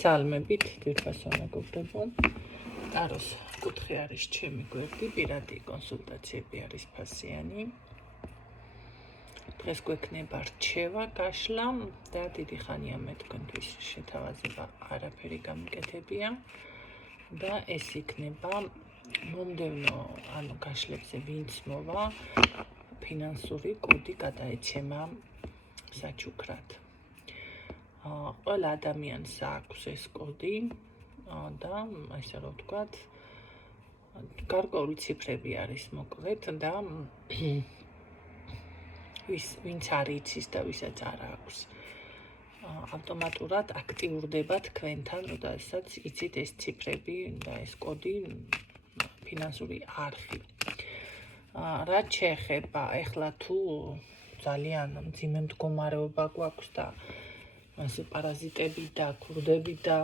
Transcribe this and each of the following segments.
სალმებით თვითფასო მეგობრებო, ტაროს კუთხე არის ჩემი გვერდი, პირადი კონსულტაციები არის ფასიანი. დღეს გვექნება რჩევა, გაშლა და დიდი ხანია მე თქვენთვის შეთავაზება არაფერი გამიკეთებია და ეს იქნება მომდევნო გაშლებზე ვინც მოვა ფინანსური კოდი გადაეცემა საჩუქრად. Ყველა ადამიანს აქვს ეს კოდი და ესე რომ ვთქვათ, გარკვეული ციფრები არის მოკლედ და ვინც არ იცის და ვისაც არ აქვს. ავტომატურად აქტიურდება თქვენთან, როდესაც იცით ეს ციფრები და ეს კოდი ფინანსური არხი. რაც შეეხება ახლა თუ ძალიან მძიმე მდგომარეობა გვაქვს და ასე პარაზიტები და ქურდები და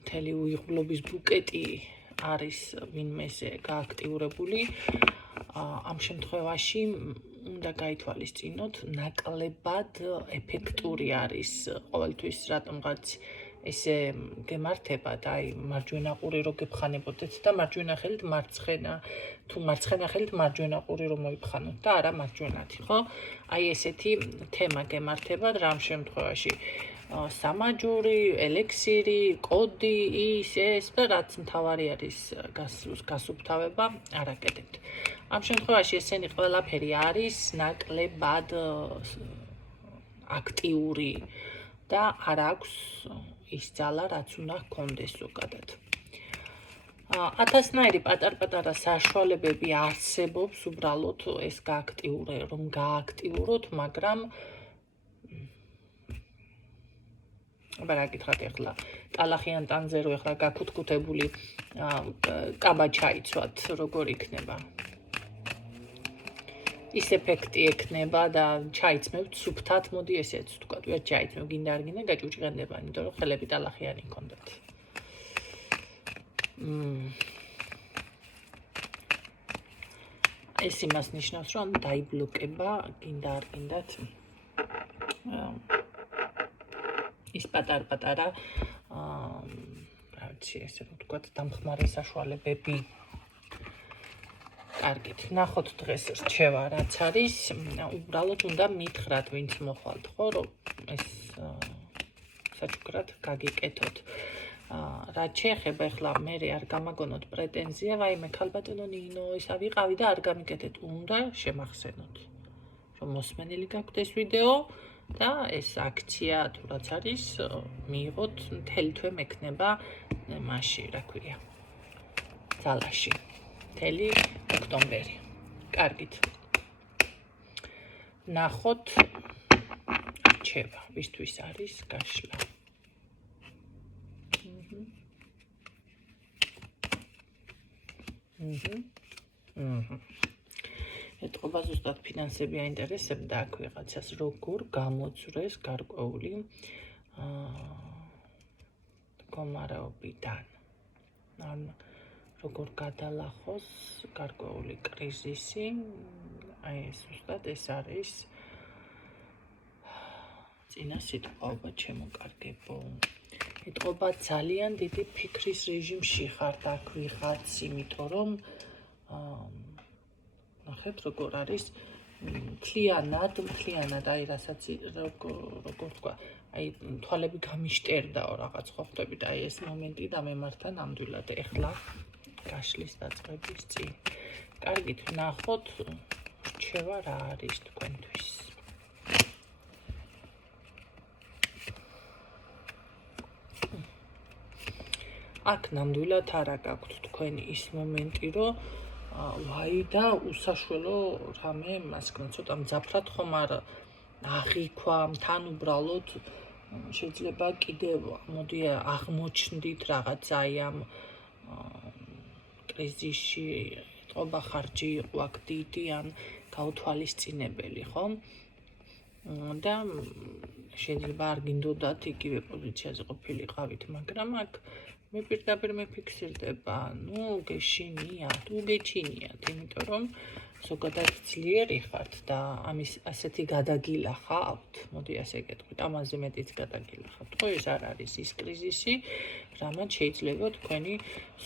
მთელი უიღბლობის ბუკეტი არის ვინმეზე გააქტიურებული, ამ შემთხვევაში უნდა გაითვალისწინოთ, ნაკლებად ეფექტური არის ყოველთვის რატომღაც ესე გემართებათ, აი მარჯვენა ყური რო გეფხანებოდეთ და მარჯვენა ხელით მარცხენა, თუ მარცხენა ხელით მარჯვენა ყური რო მოიფხანოთ და არა მარჯვენათი, ხო? აი ესეთი თემა გემართებათ, რამ შემთხვევაში სამაჯური, ელექსირი, კოდი, ეს და რაც მთავარი არის გასუფთავება არ აკეთებთ. ამ შემთხვევაში ესენი ყველაფერი არის ნაკლებად აქტიური და არ აქვს ის ძალა, რაც უნდა ჰქონდეს ზოგადად. 1000-ნაირი პატარ-პატარა საშუალებები არსებობს უბრალოდ ეს რომ გააქტიუროთ, მაგრამ აბა რა გითხრათ ახლა, ტალახიან ტანზე რო ახლა გაქუთქუთებული კაბა ჩაიცვათ, როგორ იქნება? ის ეფექტი ექნება და ჩაიცმევთ სუფთად, მოდი ესეც ვთქვათ, ვიარ ჩაიცმევ, გინდა არ გინდა გაჭუჭყენდება, იმიტომ რომ ხელები ტალახიანი გქონდათ. ეს იმას ნიშნავს, რომ დაიბლოკება, გინდა არ გინდათ ის პატარ-პატარა რა ვიცი, ესე რომ ვთქვათ, დამხმარე საშუალებები. კარგით, ნახოთ დღეს რჩევა რაც არის, უბრალოდ უნდა მითხრათ, ვინც მოხვალთ, ხო, რომ ეს საჩუქრად გაგიკეთოთ. რაც შეეხება ახლა მე არ გამაგონოთ პრეტენზია, ვაიმე ქალბატონო ნინო, ისა ვიყავი და არ გამიკეთეთ, უნდა შემახსენოთ, რომ მოსმენილი გაქვთ ეს ვიდეო და ეს აქცია თუ რაც არის, მიიღოთ მთელი თვე მექნება მასში, რა ქვია, ძალაში. მთელი ოქტომბერი. კარგით. ნახოთ რჩევა, ვისთვის არის გაშლა. ეტყობა ზუსტად ფინანსები აინტერესებდა აქ ვიღაცას, როგორ გამოწვრეს გარკვეული მდგომარეობიდან. როგორ გადალახოს გარკვეული კრიზისი, აი ეს ზუსტად ეს არის წინა სიტყვა ჩემოკარგებო. ეტყობა ძალიან დიდი ფიქრის რეჟიმში ხართ აქ ვიღაც, იმიტომ რომ ნახეთ როგორ არის მთლიანად, აი რასაც როგორ თქვა, აი თვალები გამიშტერდაო რაღაც ხო ხვდებით, აი ეს მომენტი დამემართა ნამდვილად ეხლა გაშლის დაწყების წინ. კარგით, ნახოთ რჩევა რა არის თქვენთვის. აქ ნამდვილად არა გაქვთ თქვენი ის მომენტი, რომ ვაი და უსაშველო რამე მასკნა ცოტა მძაფრად ხომ არ აღიქვა, თან უბრალოდ შეიძლება კიდევ მოდი აღმოჩნდით რაღაც აი ამ კრიზისში, ეტყობა ხარჯი იყო აქ დიდი ან გაუთვალისწინებელი, ხო? და შეიძლება არ გინდოდათ იგივე პოზიციაზე ყოფილიყავით, მაგრამ აქ მე პირდაპირ მეფიქსირდება, ნუ გეშინია, თუ გეჩინიათ, იმიტომ რომ ზოგადად ძლიერი ხართ და ამის ასეთი გადაგილა ხავთ, მოდი ასე გეტყვით, ამაზე მეტიც გადაგილა ხავთ. ხო, ეს არ არის ის კრიზისი, რამაც შეიძლება თქვენი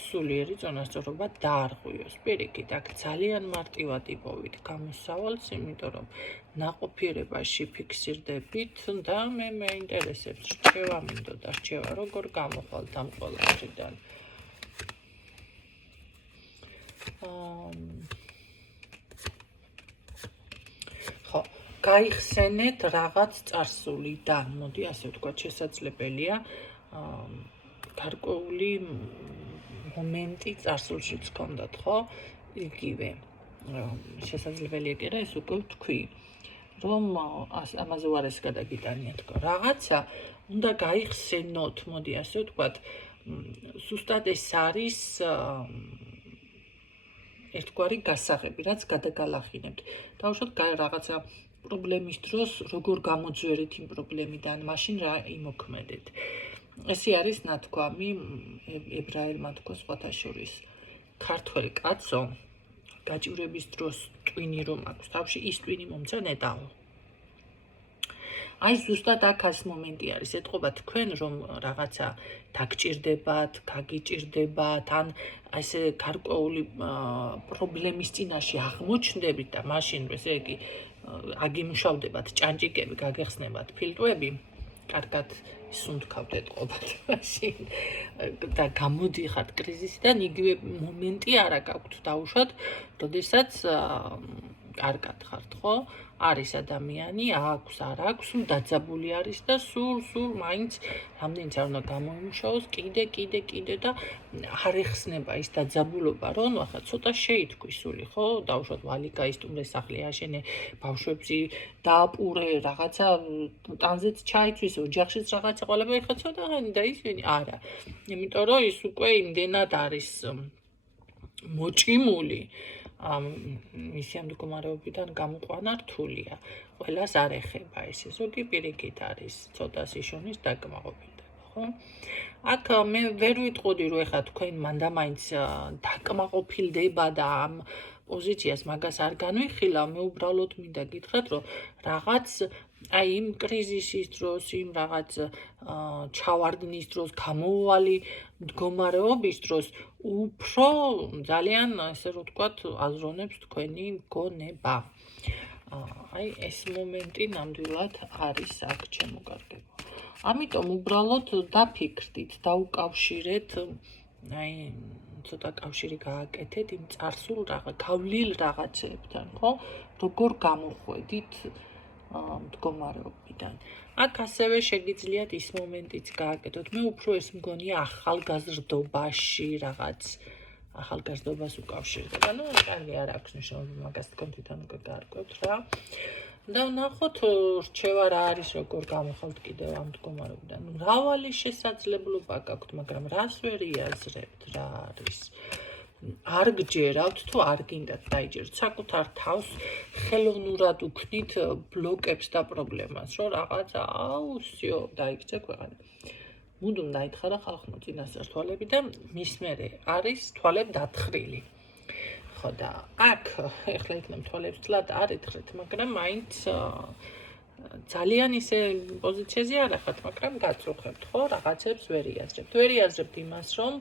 სულიერი წონასწორობა დაარღვიოს. პირიქით, აქ ძალიან მარტივად იპოვით გამოსავალს, იმიტომ რომ ნაყოფიერებაში ფიქსირდებით და მე მეინტერესებს რჩევა მინდოდა, რჩევა როგორ გამოხვალთ ამ ყველაფრიდან. ხო, გაიხსენეთ რაღაც წარსულიდან, მოდი ასე ვთქვათ, შესაძლებელია გარკვეული მომენტი წარსულშიც გქონდათ, ხო? იგივე. შესაძლებელია კი რა, ეს უკვე ვთქვი, რომ ამაზე უარეს გადაგიტანიათ, რაღაცა უნდა გაიხსენოთ, მოდი ასე ვთქვათ, ზუსტად ეს არის ერთგვარი გასაღები, რაც გადაგალახინებთ. დავუშვათ რაღაცა პრობლემის დროს როგორ გამოძვერეთ იმ პრობლემიდან, მაშინ რა იმოქმედეთ. ესე არის ნათქვამი ებრაელმა თქვა სხვათა შორის. ქართველ კაცო, გაჭირების დროს ტვინი რომ აქვს თავში, ის ტვინი მომცა ნეტაო. აი ზუსტად აქ ეს მომენტი არის, ეთყობა თქვენ რომ რაღაცა დაგჭირდებათ, გაგიჭირდებათ, ან ესე გარკვეული პრობლემის წინაშე აღმოჩნდებით და მაშინ ესე იგი აგიმუშავდებათ ჭანჭიკები, გაგეხსნებათ ფილტვები, კარგად სუნთქავთ ეთყობათ მაშინ და გამოდიხართ კრიზისიდან, იგივე მომენტი არა გაქვთ დაუშვათ, როდესაც კარგად ხართ, ხო? არის ადამიანი, აქვს, არ აქვს, სულ დაძაბული არის და სულ მაინც რამდენიც არ უნდა გამოიმუშაოს, კიდე და არ ეხსნება ის დაძაბულობა, რომ ახლა ცოტა შეითქვის სული, ხო? დავუშვათ ვალიკა ისტუმრე სახლი აშენე, ბავშვებში დააპურე, რაღაცა ტანზეც ჩაიცვის, ოჯახშიც რაღაცა ყველაფერი ხა ცოტა და ისინი არა. იმიტომ რომ ის უკვე იმდენად არის მოჭიმული მისი ამ მდგომარეობიდან გამოყვანა რთულია. ყველას არ ეხება ესე. ზოგი პირიქით არის ცოტა სიშონის დაკმაყოფილება, ხო? აქ მე ვერ ვიტყოდი რომ ეხლა თქვენ მანდამაინც დაკმაყოფილდება და ამ პოზიციას მაგას არ განვიხილავ, მე უბრალოდ მინდა გითხრათ, რომ რაღაც აი იმ კრიზისის დროს, იმ რაღაც ჩავარდნის დროს, გამოუვალი მდგომარეობის დროს უფრო ძალიან ასე რომ ვთქვათ, აზროვნებს თქვენი მგონება. აი ეს მომენტი ნამდვილად არის აქ ჩემო კარგებო. ამიტომ უბრალოდ დაფიქრდით, დაუკავშირეთ, აი ცოტა კავშირი გააკეთეთ იმ წარსულ გავლილ რაღაცებთან, ხო? როგორ გამოხვედით მდგომარეობიდან. აქ ასევე შეგიძლიათ ის მომენტიც გააკეთოთ. მე უფრო ეს მგონია ახალგაზრდობაში რაღაც ახალგაზრდობას უკავშირდება. ნუ კარგი არ აქვს მნიშვნელობა, მაგას თქვენ თვითონ უკვე გაარკვევთ რა. და ნახოთ რჩევა რა არის, როგორ გამოხვალთ კიდევ ამ მდგომარეობიდან. მრავალი შესაძლებლობა გაქვთ, მაგრამ რას ვერ იაზრებთ, რა არის. არ გჯერავთ თუ არ გინდათ დაიჯეროთ. საკუთარ თავს ხელოვნურად უქმნით ბლოკებს და პრობლემას, რომ რაღაცა აუსიო დაიქცე ქვეყანა. მუდამ დაითხარა ხალხმა წინასწარ თვალები და მის მერე არის თვალები დათხრილი. ხო და აქ ეხლა იქნებ თვალებს თლად არ ეთხრეთ, მაგრამ მაინც ძალიან ისე პოზიციაზე არ ახართ, მაგრამ გაწუხებთ, ხო? რაღაცებს ვერ იაზრებთ. ვერ იაზრებთ იმას, რომ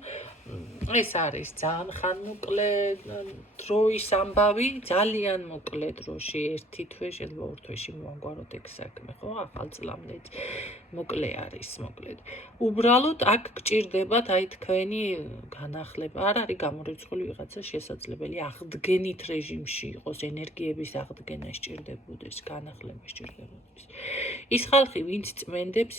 ეს არის ძალიან ხანმოკლე დროის ამბავი, ძალიან მოკლე დროში, ერთი თვე, შეიძლება ორ თვეში მოვაგვაროთ ეგ საქმე, ხო? ახალ წლამდეც მოკლე არის, მოკლედ. უბრალოდ აქ გჭირდებათ აი თქვენი განახლება. არ არის გამორიცხული ვიღაცა შესაძლებელი აღდგენით რეჟიმში იყოს, ენერგიების აღდგენა სჭირდებოდეს, განახლება სჭირდებოდეს. ის ხალხი, ვინც წმენდებს,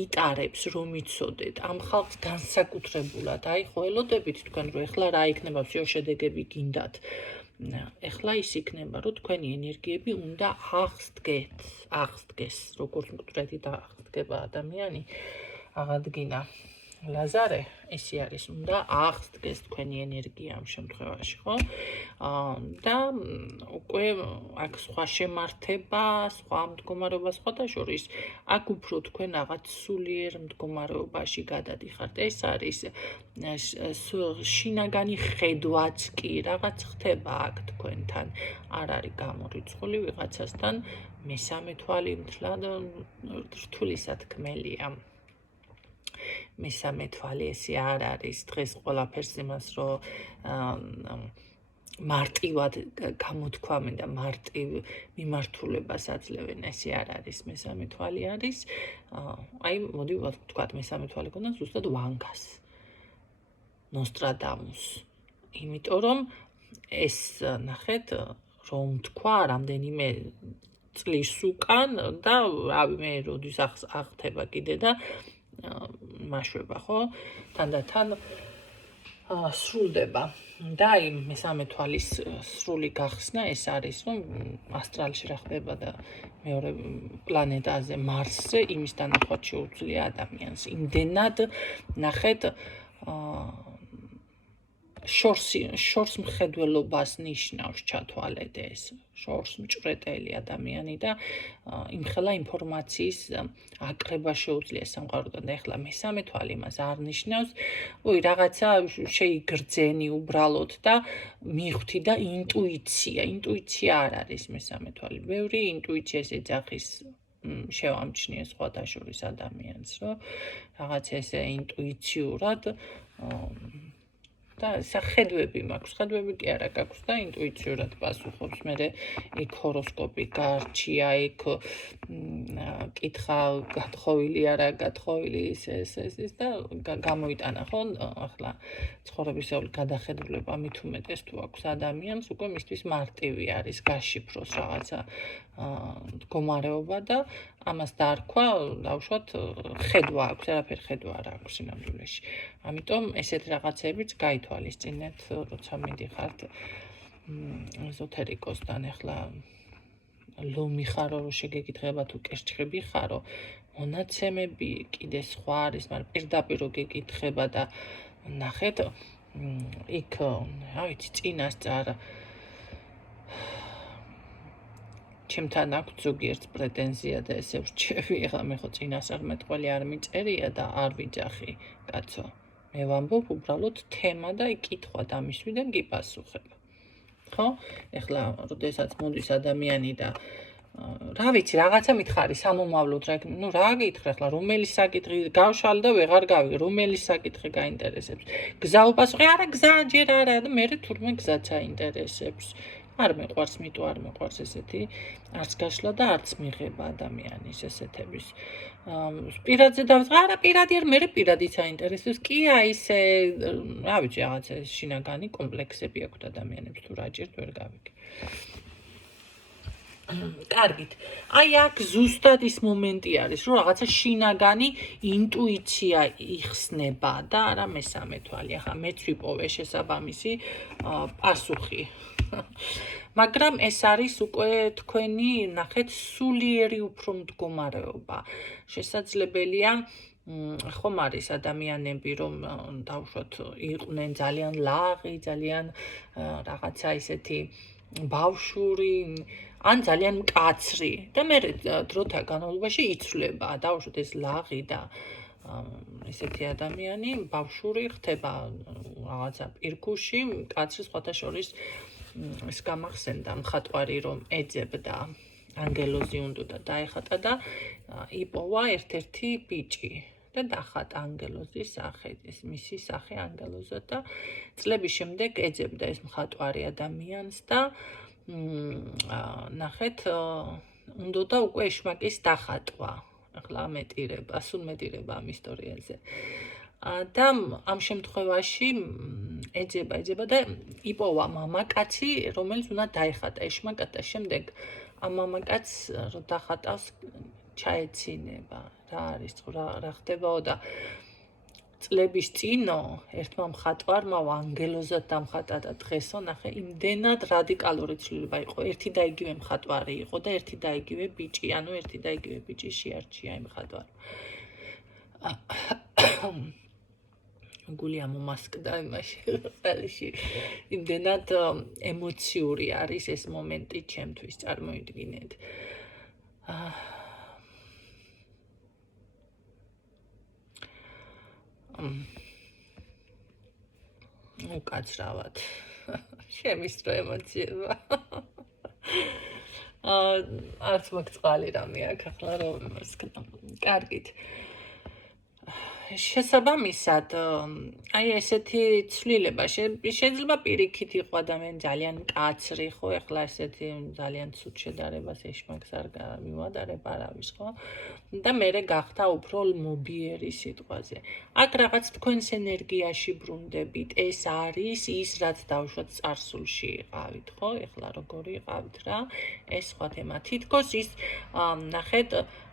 იტარებს, რომ იცოდეთ, ამ ხალხს განსაკუთრებულად, აი ხო ელოდებით თქვენ, რომ ეხლა რა იქნება, всё შედეგები გინდათ. ეხლა ის იქნება, რომ თქვენი ენერგიები უნდა აღსდგეს, როგორც მკვდრეთი და აღსდგება ადამიანი აღადგინა ლაზარე, ესე არის, უნდა აღსდგეს თქვენი ენერგია ამ შემთხვევაში, ხო? და უკვე აქ სხვა შემართება, სხვა მდგომარეობა სხვათა შორის, აქ უფრო თქვენ რაღაც სულიერ მდგომარეობაში გადადიხართ. ეს არის შინაგანი ხედვაც კი, რაღაც ხდება აქ თქვენთან, არ არის გამორიცხული ვიღაცასთან, მესამე თვალი მთლად რთული სათქმელია. მესამე თვალი ესე არ არის დღეს ყველაფერს იმას რომ მარტივად გამოთქვამენ და მარტივ მიმართულებას აძლევენ ესე არ არის მესამე თვალი არის აი მოდი ვთქვათ მესამე თვალი გქონდა ზუსტად ვანგას ნოსტრადამუს იმიტომ რომ ეს ნახეთ რომ თქვა რამდენიმე წლის უკან და რავი მე როდის აღხდება კიდე და მაშვება ხო თანდათან სრულდება და აი მესამე თვალის სრული გახსნა ეს არის რომ ასტრალში რა ხდება და მეორე პლანეტაზე მარსზე იმის დანახვა შეუძლია ადამიანს იმდენად ნახეთ შორს მხედველობას ნიშნავს ჩათვალეთ ეს შორს მჭრეტელი ადამიანი და იმხელა ინფორმაციის აკრება შეუძლია სამყაროდან და ეხლა მესამე თვალი მას არ ნიშნავს ой რაღაცა შეიგრძენი უბრალოდ და მიხვდი და ინტუიცია არ არის მესამე თვალი ბევრი ინტუიციას ეძახის შევამჩნიე სხვათა შორის ადამიანს რომ რაღაც ესე ინტუიციურად და სახედვები მაქვს, ხედვები კი არა გაქვს და ინტუიციურად პასუხობს. მე იქ ჰოროსკოპი გარჩია, იქ კითხა გათხოვილი არა, გათხოვილი ეს და გამოიტანა ხო? ახლა ცხოვრებისეული გადახედულება მით უმეტეს თუ აქვს ადამიანს, უკვე მისთვის მარტივი არის გაშიფროს რაღაცა მდგომარეობა და ამას დაარქვა, დავუშვათ, ხედვა აქვს, არაფერი ხედვა არ აქვს სინამდვილეში. ამიტომ ესეთ რაღაცებიც გაითვალისწინეთ, როცა მიდიხართ ეზოთერიკოსთან, ახლა ლომი ხარო, რომ შეგეკითხება თუ კეშჩხები ხარო, მონაცემები კიდე სხვა არის, მაგრამ პირდაპირ რო გეკითხება და ნახეთ, იქ, რა ვიცი, წინასწარ ჩემთან აქვს ზოგიერთ პრეტენზია და ესე ვრჩევი, ახლა მე ხო წინასწარმეტყველი არ მიწერია და არ ვიძახი, კაცო. მე ვამბობ უბრალოდ თემა და კითხვა დამისვიდან გიპასუხებ. ხო? ეხლა როდესაც მოდის ადამიანი და რა ვიცი, რაღაცა მითხარი სამომავლოდ, ნუ რა გითხრა ახლა, რომელი საკითხი გავშალ და ვეღარ გავიგე, რომელი საკითხი გაინტერესებს. გზა უპასუხე, არა გზა ჯერ არა და მე თურმე გზაც აინტერესებს. არ მეყვარს მიტო არ მეყვარს ესეთი არც გაშლა და არც მიღება ადამიანის ესეთების პირადზე დავიწყე არა პირადი არ მე პირადიც აინტერესებს კი აი ესე რა ვიცი რაღაცა შინაგანი კომპლექსები აქვთ ადამიანებს თუ რაჯერთ ვერ გავიგე კარგით აი აქ ზუსტად ის მომენტი არის რომ რაღაცა შინაგანი ინტუიცია იხსნება და არა მესამე თვალი ახლა მეც ვიპოვე შესაბამისი პასუხი მაგრამ ეს არის უკვე თქვენი ნახეთ სულიერი უფრო მდგომარეობა შესაძლებელია ხომ არის ადამიანები რომ დავუშვათ იყვნენ ძალიან ლაღი ძალიან რაღაცა ისეთი ბავშვური ან ძალიან მკაცრი და მე დროთა განმავლობაში იცვლება დავუშვათ ეს ლაღი და ესეთი ადამიანი ბავშვური ხდება რაღაცა პირქუში მკაცრი სხვათა შორის ეს გამახსენდა მხატვარი რომ ეძებდა ანგელოზი უნდა დაეხატა და იპოვა ერთ-ერთი ბიჭი და დახატა ანგელოზის სახე ეს მისი სახე ანგელოზა და წლების შემდეგ ეძებდა ეს მხატვარი ადამიანს და ნახეთ უნდა უკვე ეშმაკის დახატვა ახლა მეტირება სულ მეტირება ამ ისტორიაზე და ამ შემთხვევაში ეძება და იპოვა მამაკაცი, რომელიც უნდა დაეხატა ეშმაკად და შემდეგ ამ მამაკაცს რო დახატავს ჩაეცინება. რა არის რა ხდებაო და წლების წინო ერთმა მხატვარმა ანგელოზად დამხატა და დღესო ნახე იმდენად რადიკალური ცვლილება იყო. ერთი და იგივე მხატვარი იყო და ერთი და იგივე ბიჭი, ანუ ერთი და იგივე ბიჭი შეარჩია იმ მხატვარს. გული ამომასკდა იმაში ყელში. იმდენად ემოციური არის ეს მომენტი ჩემთვის, წარმოიდგინეთ. უკაცრავად. შემისწრო ემოციება. არც მაგ წყალი რამე აქ ახლა რომ მოსკდა. კარგით. შესაბამისად, აი ესეთი ცვლილება შეიძლება პირიქით იყო ადამიანი ძალიან მკაცრი, ხო, ეხლა ესეთი ძალიან ცუდ შედარებას ეშმაკს არ მივადარებ არავის, ხო? და მერე გახდა უფრო მობიერი სიტყვაზე. აქ რაღაც თქვენს ენერგიაში ბრუნდებით, ეს არის ის, რაც დავუშვათ წარსულში იყავით, ხო? ეხლა როგორი იყავით რა? ეს სხვა თემა. თითქოს ის ნახეთ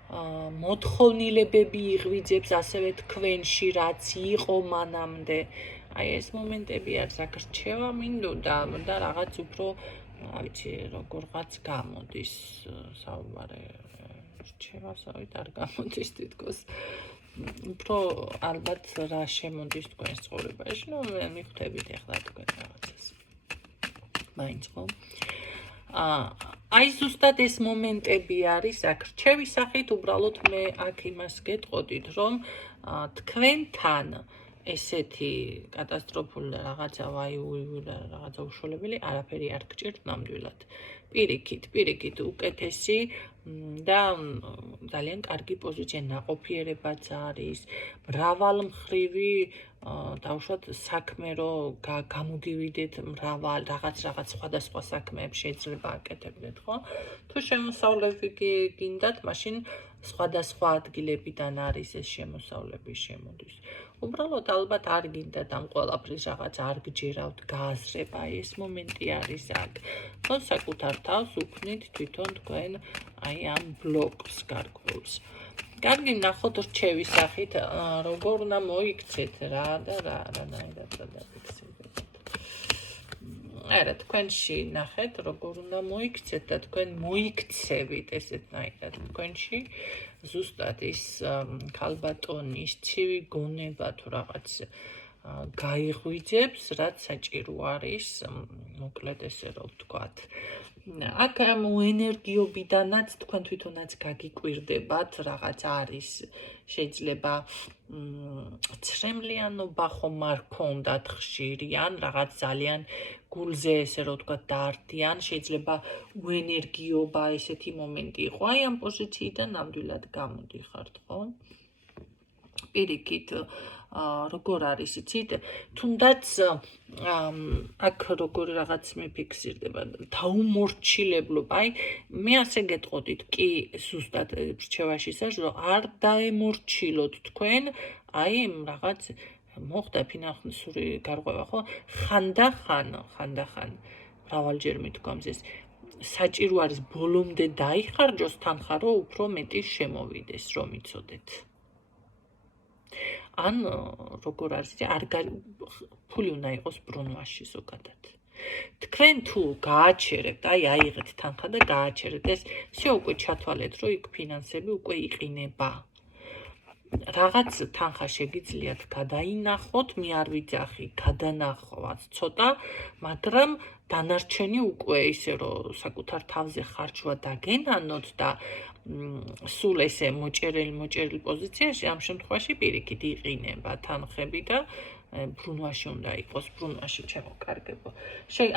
მოთხოვნილებები იღვიძებს ასევე თქვენში, რაც იყო მანამდე. აი ეს მომენტები არის, აქ რჩევა მინდოდა და რაღაც უფრო, არ ვიცი, როგორღაც გამოდის საუბარი. რჩევასავით არ გამოდის თითქოს. უფრო ალბათ რა შემოდის თქვენს ცხოვრებაში, მიხვდებით ახლა თქვენ რაღაცას. მაინც ხო? აი ზუსტად ეს მომენტები არის აქ რჩევის სახით, უბრალოდ მე აქ იმას გეტყოდით, რომ თქვენთან ესეთი კატასტროფული რაღაცა ვაი-უი და რაღაცა უშოლებელი არაფერი არ გჭირთ ნამდვილად. პირიქით უკეთესი და ძალიან კარგი პოზიცია, ნაყოფიერებაც არის, მრავალმხრივი დავუშვათ საქმე რო გამოგივიდეთ მრავალ რაღაც სხვადასხვა საქმეებს შეიძლება აკეთებდეთ, ხო? თუ შემოსავლები გინდათ, მაშინ სხვადასხვა ადგილებიდან არის ეს შემოსავლები შემოდის. უბრალოდ ალბათ არ გინდათ ამ ყველაფრის რაღაც არ გჯერავთ გააზრება, ეს მომენტი არის აქ. ხო, საკუთარ თავს უქმნით თვითონ თქვენ აი ამ ბლოკს გარკვეულს. კარგი, ნახოთ რჩევის სახით, როგორ უნდა მოიქცეთ რა და რანაირად დაფიქსირებთ. არა, თქვენში ნახეთ, როგორ უნდა მოიქცეთ და თქვენ მოიქცევით ესეთნაირად თქვენში. ზუსტად ის ქალბატონის ცივი გონება თუ რაღაც გაიღვიძებს, რაც საჭირო არის, მოკლედ ესე რომ ვთქვათ. აქ ამ ენერგიობიდანაც თქვენ თვითონაც გაგიკვირდებათ, რაღაც არის, შეიძლება ცრემლიანობა ხომ არ გქონდათ ხშირი, ან რაღაც ძალიან გულზე ესე რომ ვთქვათ დაარდიან, შეიძლება უენერგიობა ესეთი მომენტი იყო, აი ამ პოზიციიდან ნამდვილად გამოდიხართ, ხო? პირიქით როგორ არის იცით, თუნდაც აქ როგორ რაღაც მიფიქსირდება, დაუმორჩილებლობა, აი მე ასე გეტყოდით, კი ზუსტად რჩევაში ისაა, რომ არ დაემორჩილოთ თქვენ, აი რაღაც მოხდა ფინანსური გარღვევა, ხო? ხანდახან მრავალჯერ მიდგომს საჭირო არის ბოლომდე დაიხარჯოს თანხა, რომ უფრო მეტი შემოვიდეს, რომ იცოდეთ. ან როგორ არის, ფული უნდა იყოს ბრუნვაში ზოგადად. თქვენ თუ გააჩერებთ, აი აიღეთ თანხა და გააჩერეთ, ეს всё უკვე ჩათვალეთ, რომ იქ ფინანსები უკვე იყინება. რაღაც თანხა შეგიძლიათ გადაინახოთ, მე არ ვიძახი, გადანახვაც ცოტა, მაგრამ დანარჩენი უკვე ისე რომ საკუთარ თავზე ხარჯვა დაგენანოთ და სულ ესე მოჭერილი პოზიციაში, ამ შემთხვევაში პირიქით იყინება თანხები და ბრუნვაში უნდა იყოს, ბრუნვაში ჩემო კარგებო.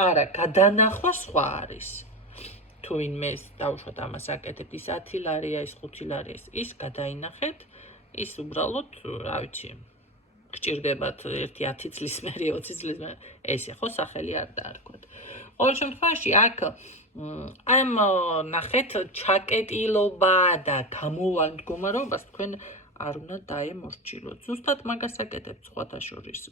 არა, გადანახვა სხვა არის. თუ ვინმე დავუშვათ ამას აკეთებთ, ის 10 ლარია, ის 5 ლარია, ის გადაინახეთ, ის უბრალოდ, რა ვიცი, გჭირდებათ 10 წლის მერე, 20 წლის მერე, ესე ხო სახელი არ დაარქვათ. ყოველ შემთხვევაში აქ ამ ნახეთ ჩაკეტილობა და გამოვალ მდგომარეობას თქვენ არ უნდა დაემორჩილოთ. ზუსტად მაგას აკეთებთ სხვათა შორის.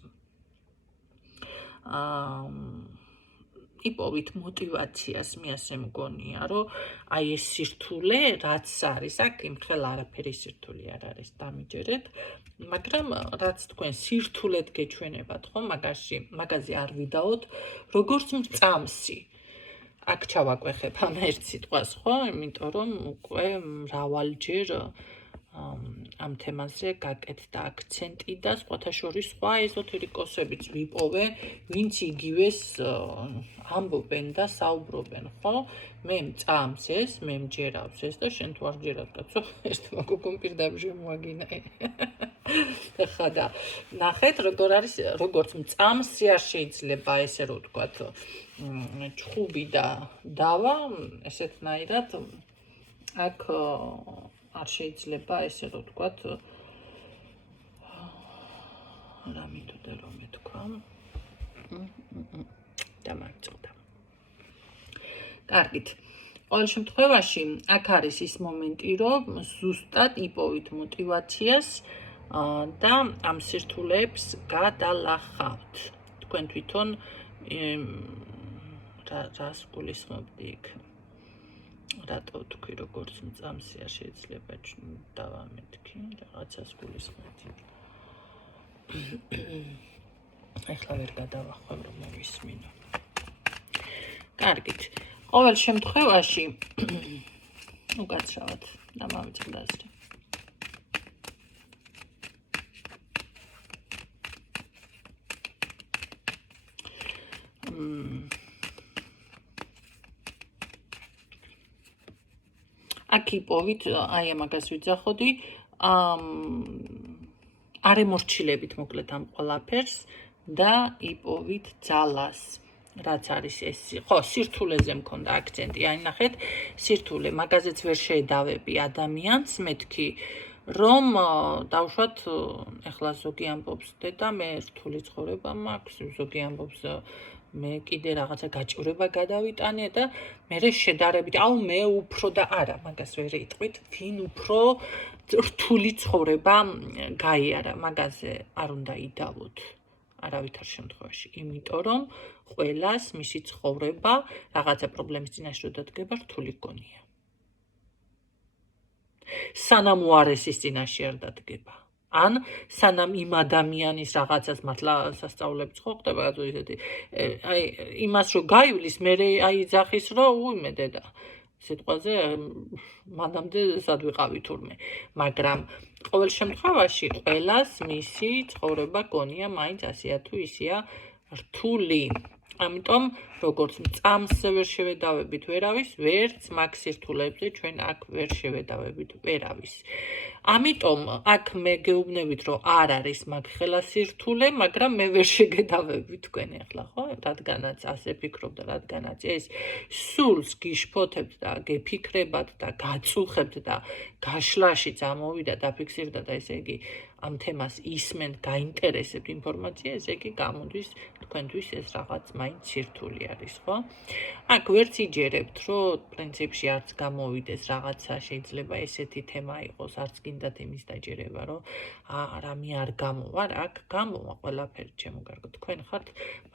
იპოვით მოტივაციას, მე ასე მგონია, რომ აი ეს სირთულე, რაც არის, აქ იმხელ არაფერი სირთულე არ არის, დამიჯერეთ, მაგრამ რაც თქვენ სირთულედ გეჩვენებათ, ხო, მაგაზე არ ვიდაოთ, როგორც მწამსი. აქ ჩავაკვეხებ ამ ერთ სიტყვას, ხო, იმიტომ რომ უკვე მრავალჯერ ამ თემაზე გაკეთდა აქცენტი და სხვათა შორის სხვა ეზოთერიკოსებიც ვიპოვე, ვინც იგივეს ამბობენ და საუბრობენ, ხო? მე მწამს ეს, მე მჯერავს ეს და შენ თუ არ ჯერავს, კაცო, ერთმა გოგომ პირდაპირ შემოაგინა. ხა და ნახეთ, როგორ არის, როგორც მწამსი არ შეიძლება ესე რომ ვთქვათ, ჩხუბი და დავა, ესეთნაირად აქ არ შეიძლება ესე რომ ვთქვათ, რა მინდოდა რომ მეთქვა. დამარწმუნდა. კარგით. ყოველ შემთხვევაში, აქ არის ის მომენტი, რომ ზუსტად იპოვით мотивაციას და ამ სირთულეებს გადალახავთ. თქვენ თვითონ რას გულისხმობდი იქ? რატო თქვი, როგორც მწამსი არ შეიძლება დავამეთქი, რაღაცას გულისხმობდი. ეხლა ვერ გადავახვევ, რომ მოვისმინო. კარგით. ყოველ შემთხვევაში, უკაცრავად, დამავიწყდაზე. აქ იპოვით, აი ამაგას ვიძახოდი, არ ემორჩილებით მოკლედ ამ ყველაფერს და იპოვით ძალას. რაც არის ეს, ხო, სირთულეზე მქონდა აქცენტი, აი ნახეთ, სირთულე, მაგაზეც ვერ შეედავები ადამიანს, მეთქი, რომ დავუშვათ, ეხლა ზოგი ამბობს დედა, მე რთული ცხოვრება მაქვს, ზოგი ამბობს მე კიდე რაღაცა გაჭირება გადავიტანე და მე შედარებით, აუ მე უფრო და არა, მაგას ვერ იტყვით, ვინ უფრო რთული ცხოვრება გაიარა, მაგაზე არ უნდა იდავოთ. არავითარ შემთხვევაში, იმიტომ რომ ყველას მისი ცხოვრება რაღაცა პრობლემის წინაშე რო დადგება, რთული გონია. სანამ უარესის წინაშე არ დადგება. ან სანამ იმ ადამიანის რაღაცას მართლა სასწაულებს ხო ხდება ისეთი, აი იმას რო გაივლის, მე აი ძახის რო უიმე დედა. სიტყვაზე მანამდე სად ვიყავი თურმე, მაგრამ ყოველ შემთხვევაში ყველას მისი ცხოვრება გონია მაინც ასეა თუ ისეა რთული. ამიტომ როგორც მწამსზე ვერ შევედავებით ვერავის, ვერც მაგ სირთულეებზე ჩვენ აქ ვერ შევედავებით ვერავის. ამიტომ აქ მე გეუბნებით, რომ არ არის მაგ ხელა სირთულე, მაგრამ მე ვერ შეგედავები თქვენ ახლა, ხო? რადგანაც ასე ფიქრობ და რადგანაც ეს სულს გიშფოთებთ და გეფიქრებათ და გაწუხებთ და გაშლაში წამოვიდა დაფიქსირდა და ესე იგი ამ თემას ისმენთ, გაინტერესებთ ინფორმაცია, ესე იგი გამოდის თქვენთვის ეს რაღაც მაინც სირთული არის, ხო? აქ ვერც იჯერებთ, რომ პრინციპში არც გამოვიდეს რაღაცა, შეიძლება ესეთი თემა იყოს, არც გინდათ იმის დაჯერება, რომ რამე არ გამოვა, აქ გამოვა ყველაფერი, ჩემო კარგო, თქვენ ხართ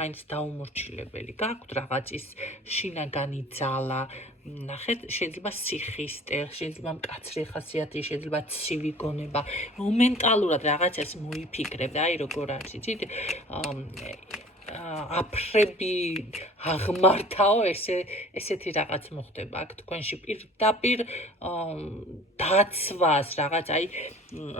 მაინც დაუმორჩილებელი, გაქვთ რაღაცის შინაგანი ძალა, ნახეთ, შეიძლება სიხისტე, შეიძლება მკაცრი ხასიათი, შეიძლება ცივი გონება, მომენტალურად რაღაცას მოიფიქრებ და აი როგორ არის, იცით? აფრები აღმართაო, ესეთი რაღაც მოხდება აქ თქვენში პირდაპირ დაცვას რაღაც, აი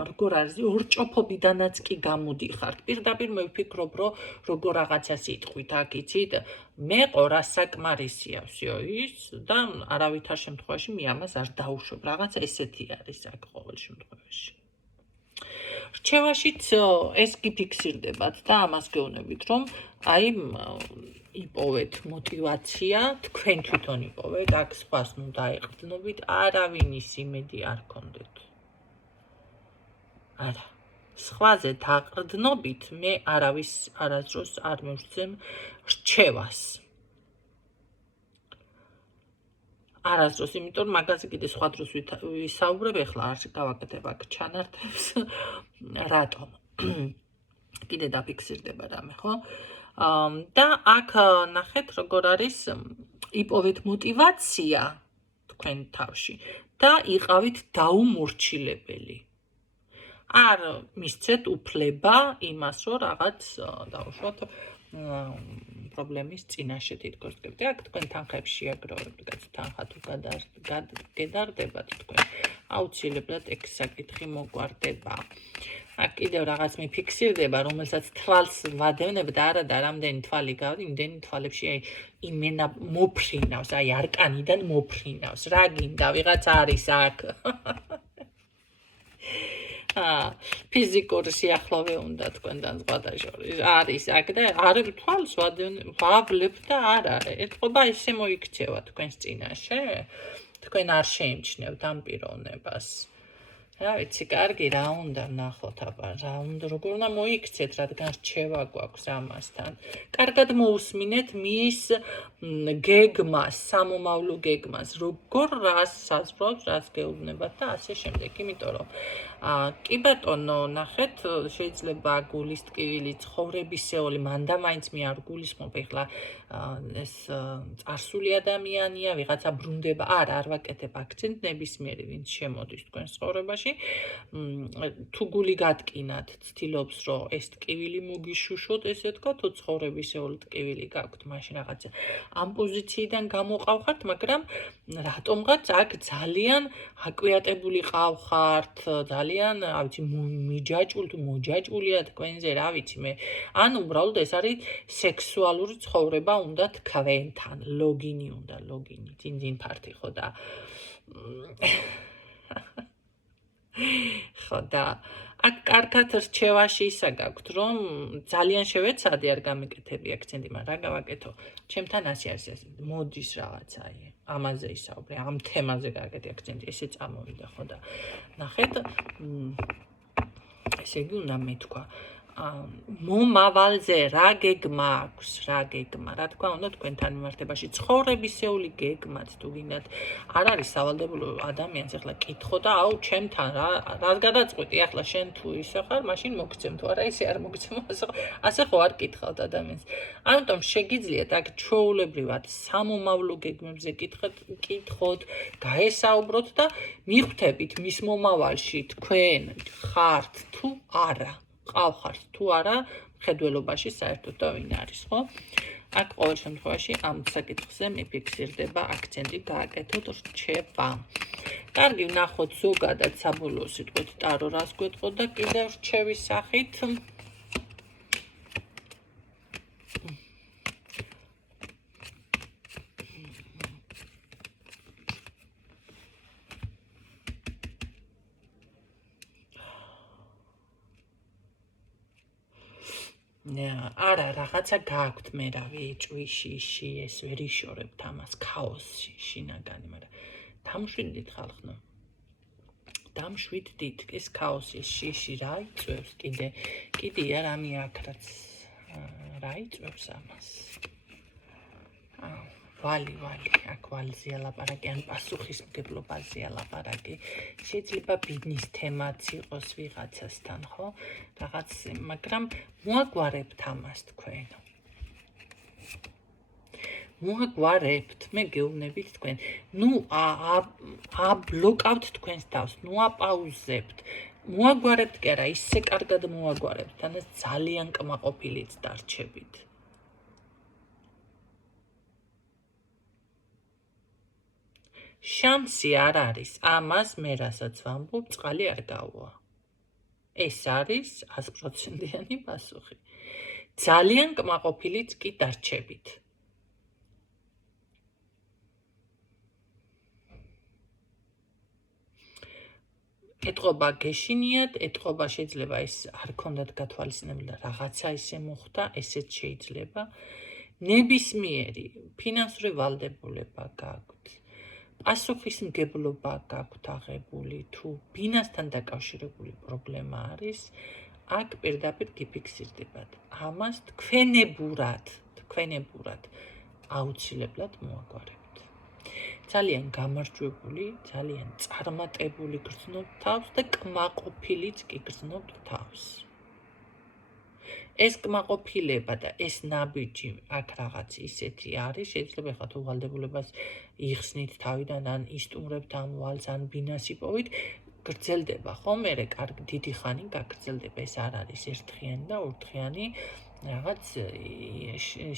როგორ არის, ორჭოფობიდანაც კი გამოდიხართ. პირდაპირ მე ვფიქრობ, რომ როგორ რაღაცას იტყვით აქ, იცით? მე ყორა საკმარისია всё ის და არავითარ შემთხვევაში მე ამას არ დაუშვებ. რაღაცა ესეთი არის აქ ყოველ შემთხვევაში. რჩევაშიც ეს გიფიქსირდებათ და ამას გეუბნებით, რომ აი იპოვეთ мотивация, თქვენ თვითონ იპოვეთ, აქ სხვას ნუ დაეყრდნობით, არავინის იმედი არ გქონდეთ. არა. სხვაზე დაყრდნობით, მე არავის არასდროს არ მევსცემ რჩევას. არასდროს, იმიტომ მაგაზე კიდე სხვა დროს ვისაუბრებ, ეხლა არ გავაკეთებ აქ ჩანართებს. რატომ? კიდე დაფიქსირდება რამე, ხო? და აქ ნახეთ, როგორ არის, იპოვეთ мотивация თქვენ თავში და იყავით დაუმორჩილებელი. არ მისცეთ უფლება იმას, რომ რაღაც დაუშვათ პრობლემის წინაშე თითქოს დგებთ. აქ თქვენ თანხებს შეაგროვებთ, კაც თანხა თუ გედარდებათ თქვენ. აუცილებლად ეგ საკითხი მოგვარდება. აქ კიდევ რაღაც მიფიქსირდება, რომელსაც თვალს ვადევნებთ, არა და რამდენი თვალი გავდი, იმდენი თვალებში იმენა მოფრინავს, არკანიდან მოფრინავს. რა გინდა, ვიღაც არის აქ. ფიზიკური სიახლოვე უნდა თქვენთან სხვადასხვა არის აქ და არ თვალს ვავლებ და არა, ეთყობა ესე მოიქცევა თქვენს წინაშე, თქვენ არ შეიმჩნევთ ამ პიროვნებას. რა ვიცი, კარგი, რა უნდა ვნახოთ, აბა, როგორ უნდა მოიქცეთ, რადგან რჩევა გვაქვს ამასთან. კარგად მოусმინეთ მის გეგმას, სამომავლო გეგმას, როგორ რას საზღვრავს, რას გეუბნებათ და ასე შემდეგ, იმიტომ რომ კი ბატონო, ნახეთ, შეიძლება გულის ტკივილი, ცხოვრებისეული, მანდა მაინც მე არ გულისხმობ, ეხლა ეს წარსული ადამიანია, ვიღაცა ბრუნდება, არ ვაკეთებ აქცენტ ნებისმიერი, ვინც შემოდის თქვენს ცხოვრებაში. თუ გული გატკინათ, ცდილობს, რომ ეს ტკივილი მოგიშუშოთ, ესე თქვა, თუ ცხოვრებისეული ტკივილი გაქვთ, მაშინ რაღაცა ამ პოზიციიდან გამოყავხართ, მაგრამ რატომღაც აქ ძალიან აკვიატებული ყავხართ, ძალიან, რა ვიცი, მიჯაჭვული თუ მოჯაჭვულია თქვენზე, რა ვიცი მე. ანუ უბრალოდ ეს არის სექსუალური ცხოვრება უნდა თქვენთან, ლოგინი უნდა, ლოგინი, ძინძინ ფართი ხო და ხო და აქ კარგად რჩევაში ისა გაქვთ, რომ ძალიან შევეცადე არ გამეკეთები აქცენტი, მაგრამ რა გავაკეთო? ჩემთან ასე არის ეს მოდის რაღაცა, ამაზე ისაუბრე, ამ თემაზე გავაკეთე აქცენტი, ესე წამოვიდა ხო და ნახეთ, ესე იგი უნდა მეთქვა მომავალზე რა გეგმა აქვს, რა გეგმა, რა თქვა უნდა თქვენთან მიმართებაში, ცხოვრებისეული გეგმაც თუ გინდათ, არ არის სავალდებულო ადამიანს ახლა კითხო და აუ ჩემთან რას გადაწყვიტი ახლა შენ თუ ისე ხარ, მაშინ მოგცემ თუ არა, ისე არ მოგცემ, ასე ხო არ კითხავთ ადამიანს. ამიტომ შეგიძლიათ აქ ჩვეულებრივად სამომავლო გეგმებზე კითხოთ, გაესაუბროთ და მიხვდებით მის მომავალში თქვენ ხართ თუ არა. ყავხართ თუ არა, მხედველობაში საერთოდ და ვინ არის, ხო? აქ ყოველ შემთხვევაში ამ საკითხზე მიფიქსირდება აქცენტი, გააკეთოთ რჩევა. კარგი, ვნახოთ ზოგადად საბოლოო სიტყვით ტარო რას გვეტყოდა კიდევ რჩევის სახით. არა, რაღაცა გააქვთ მე რა ვიჭვიში, ეს ვერ იშორებთ ამას, ქაოსში, შინაგანი, მაგრამ დამშვიდდით ხალხო. დამშვიდდით, ეს ქაოსი, შიში რა იწვევს კიდია რამე აქ რაც რა იწვევს ამას. ვალი, აქ ვალზეა ლაპარაკი, ან პასუხისმგებლობაზეა ლაპარაკი. შეიძლება ბედნის თემაც იყოს ვიღაცასთან, ხო? რაღაც, მაგრამ მოაგვარებთ ამას თქვენ. მოაგვარებთ, მე გეუბნებით თქვენ. ნუ აბლოკავთ თქვენს თავს, ნუ აპაუზებთ. მოაგვარებთ კი არა, ისე კარგად მოაგვარებთ, თანაც ძალიან კმაყოფილიც დარჩებით. შანსი არ არის, ამას მე რასაც ვამბობ, წყალი არ გაუვა. ეს არის 100%-იანი პასუხი. ძალიან კმაყოფილიც კი დარჩებით. ეთყობა გეშინიათ, ეთყობა შეიძლება ეს არ ქონდათ გათვალისწინებული და რაღაცა ისე მოხდა, ესეც შეიძლება. ნებისმიერი ფინანსური ვალდებულება გაქვთ. პასუხისმგებლობა გაქვთ აღებული, თუ ბინასთან დაკავშირებული პრობლემა არის, აქ პირდაპირ გიფიქსირდებათ. ამას თქვენებურად აუცილებლად მოაგვარებთ. ძალიან გამარჯვებული, ძალიან წარმატებული გრძნობთ თავს და კმაყოფილიც კი გრძნობთ თავს. ეს კმაყოფილება და ეს ნაბიჯი აქ რაღაც ისეთი არის, შეიძლება ხა თუ ვალდებულებას იხსნით თავიდან, ან ისტუმრებთ ამ ვალს, ან ბინას იპოვით, გრძელდება, ხო? მერე კარგი დიდი ხანი გაგრძელდება, ეს არ არის ერთხიანი და ორთხიანი რაღაც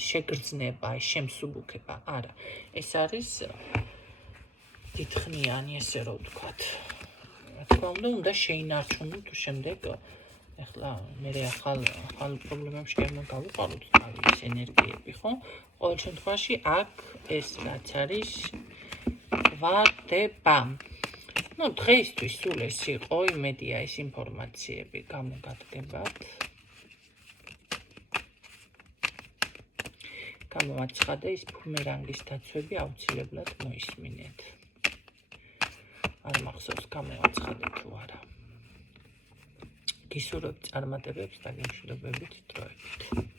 შეგრძნება, შემსუბუქება, არა. ეს არის დიდხნიანი, ესე რომ ვთქვათ. თქმა უნდა შეინარჩუნოთ შემდეგ ეხლა მე ახალ პრობლემებში არ მოგავიყაროთ თავის ენერგიები, ხო? ყოველ შემთხვევაში აქ ეს რაც არის ვარდება. Ну, დღეისთვის სულ ეს იყო, იმედია ეს ინფორმაციები გამოგადგებათ. გამოვაცხადე ის ბუმერანგის დაცვები აუცილებლად მოისმინეთ. არ მახსოვს გამოვაცხადე თუ არა. გისურვებთ წარმატებებს და გემშვიდობებით დროებით.